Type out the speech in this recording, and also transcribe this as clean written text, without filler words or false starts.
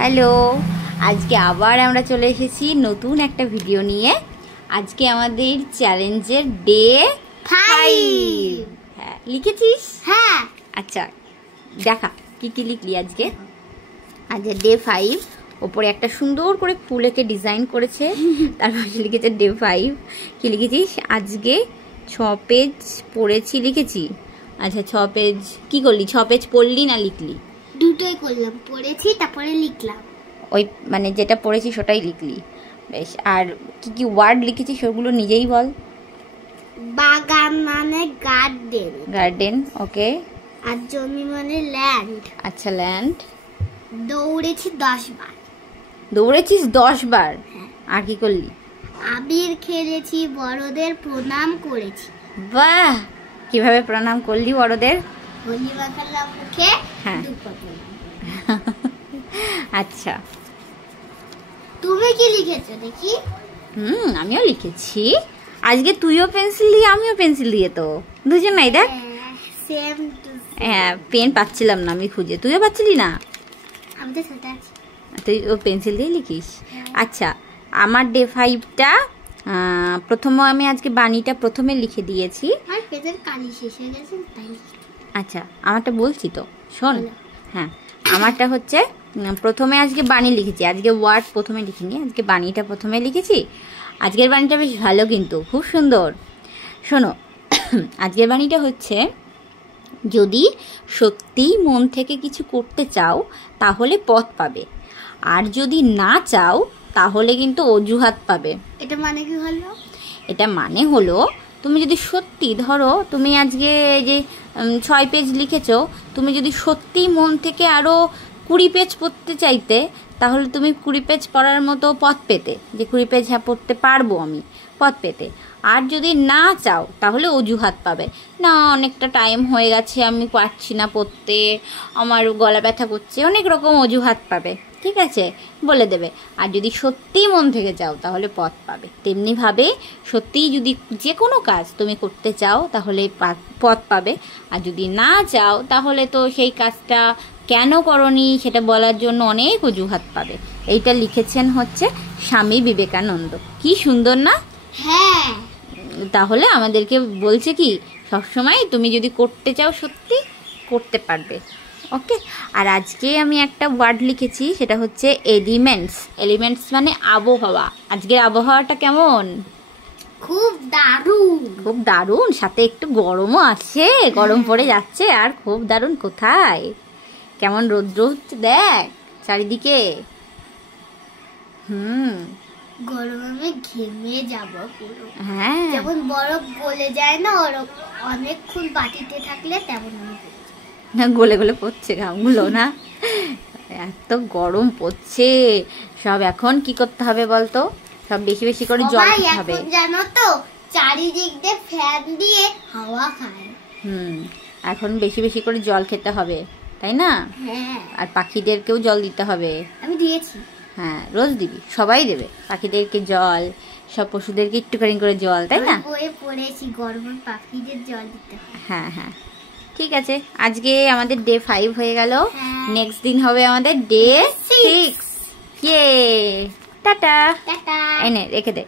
Hello, আজকে আবার আমরা চলে এসেছি নতুন একটা ভিডিও নিয়ে। আজকে আমাদের চ্যালেঞ্জের ডে 5। হ্যাঁ, লিখেছিস? হ্যাঁ। আচ্ছা, দেখা কি কি লিখলি আজকে। আজকে ডে 5, ওপরে একটা সুন্দর করে ফুল এঁকে ডিজাইন করেছে, তারপর লিখেছে ডে 5। কি লিখেছিস? আজকে 6 পেজ পড়েছি লিখেছি। আচ্ছা, 6 পেজ কি করলি? 6 পেজ পড়লি না লিখলি? দুটোই করলাম, পড়েছি তারপরে লিখলাম। ওই মানে যেটা পড়েছি সেটাই লিখলি, বেশ। আর কি কি ওয়ার্ড লিখেছিস সেগুলো নিজেই বল। বাগান মানে গার্ডেন। গার্ডেন, ওকে। আর জমি মানে ল্যান্ড। আচ্ছা, ল্যান্ড। দৌড়েছি 10 বার। দৌড়েছিস 10 বার? আর কি করলি? আবির খেলেছি, বড়দের প্রণাম করেছি। বাহ, কিভাবে প্রণাম করলি বড়দের? হোলি মাখালাম মুখে। হ্যাঁ। আচ্ছা, তুমি কি লিখেছো দেখি? আমিও লিখেছি। আজকে তুইও পেন্সিল দিয়ে আমিও পেন্সিল দিয়ে, তো দুজন নাই। দেখ, সেম টু হ্যাঁ, পেন পাচ্ছিলাম না আমি খুঁজে, তুইও পাচ্ছিলি না। আমি তো সেটা আছি। তুই ও পেন্সিল দিয়ে লিখিস? আচ্ছা, আমার ডে 5টা প্রথমে আমি আজকে বাণীটা প্রথমে লিখে দিয়েছি। আর পেজের কালি শেষ হয়ে গেছে তাই। আচ্ছা, আমারটা বলছি তো শোন। হ্যাঁ, আমারটা হচ্ছে প্রথমে আজকে বাণী লিখেছি। আজকে ওয়ার্ড প্রথমে লিখিনি, আজকে বাণীটা প্রথমে লিখেছি। আজকের বাণীটা বেশ ভালো, কিন্তু খুব সুন্দর। শোনো, আজকের বাণীটা হচ্ছে, যদি সত্যিই মন থেকে কিছু করতে চাও তাহলে পথ পাবে, আর যদি না চাও তাহলে কিন্তু অজুহাত পাবে। এটা মানে কি হলো? এটা মানে হলো, তুমি যদি সত্যি ধরো তুমি আজকে যে 6 পেজ লিখেছো, তুমি যদি সত্যি মন থেকে আরও 20 পেজ পড়তে চাইতে, তাহলে তুমি 20 পেজ পড়ার মতো পথ পেতে, যে 20 পেজ হ্যাঁ পড়তে পারবো আমি, পথ পেতে। আর যদি না চাও তাহলে অজুহাত পাবে, না অনেকটা টাইম হয়ে গেছে, আমি পারছি না পড়তে, আমার গলা ব্যথা করছে, অনেক রকম অজুহাত পাবে। ঠিক আছে, বলে দেবে। আর যদি সত্যিই মন থেকে চাও তাহলে পথ পাবে। তেমনিভাবে সত্যিই যদি যে কোনো কাজ তুমি করতে চাও তাহলে পথ পাবে, আর যদি না চাও তাহলে তো সেই কাজটা কেন করনি সেটা বলার জন্য অনেক অজুহাত পাবে। এইটা লিখেছেন হচ্ছে স্বামী বিবেকানন্দ। কি সুন্দর না? হ্যাঁ। তাহলে আমাদেরকে বলছে কি, সবসময় তুমি যদি করতে চাও সত্যি করতে পারবে। ওকে। আর আজকে আমি একটা ওয়ার্ড লিখেছি, সেটা হচ্ছে এলিমেন্টস। এলিমেন্টস মানে আবহাওয়া। আজকের আবহাওয়াটা কেমন? খুব দারুণ। খুব দারুণ, সাথে একটু গরমও আছে, গরম পড়ে যাচ্ছে। আর খুব দারুণ কোথায়, কেমন রৌদ্র হচ্ছে দেখ চারিদিকে। গরমে ঘেমে যাব পুরো। হ্যাঁ, যেমন বরফ গলে যায় না অনেকক্ষণ বাটিতে থাকলে, তেমন না গলে গলে পড়ছে ঘামগুলো না, এত গরম পড়ছে। সব এখন কি করতে হবে বলতো? সব বেশি বেশি করে জল খেতে হবে। জানো তো, চারিদিক দিয়ে ফ্যান দিয়ে হাওয়া খায়। এখন বেশি বেশি করে জল খেতে হবে, তাই না? হ্যাঁ। আর পাখিদেরকেও জল দিতে হবে। আমি দিয়েছি। হ্যাঁ, রোজ দিবি, সবাই দেবে, পাখিদেরকে জল, সব পশুদেরকে একটুখানি করে জল, তাই না? বইয়ে পড়েছি গরমে পাখিদের জল দিতে হয়। হ্যাঁ হ্যাঁ, ঠিক আছে। আজকে আমাদের ডে 5 হয়ে গেল। নেক্সট দিন হবে আমাদের ডে 6। ইয়ে, টাটা। টাটা। এনে রেখে দে।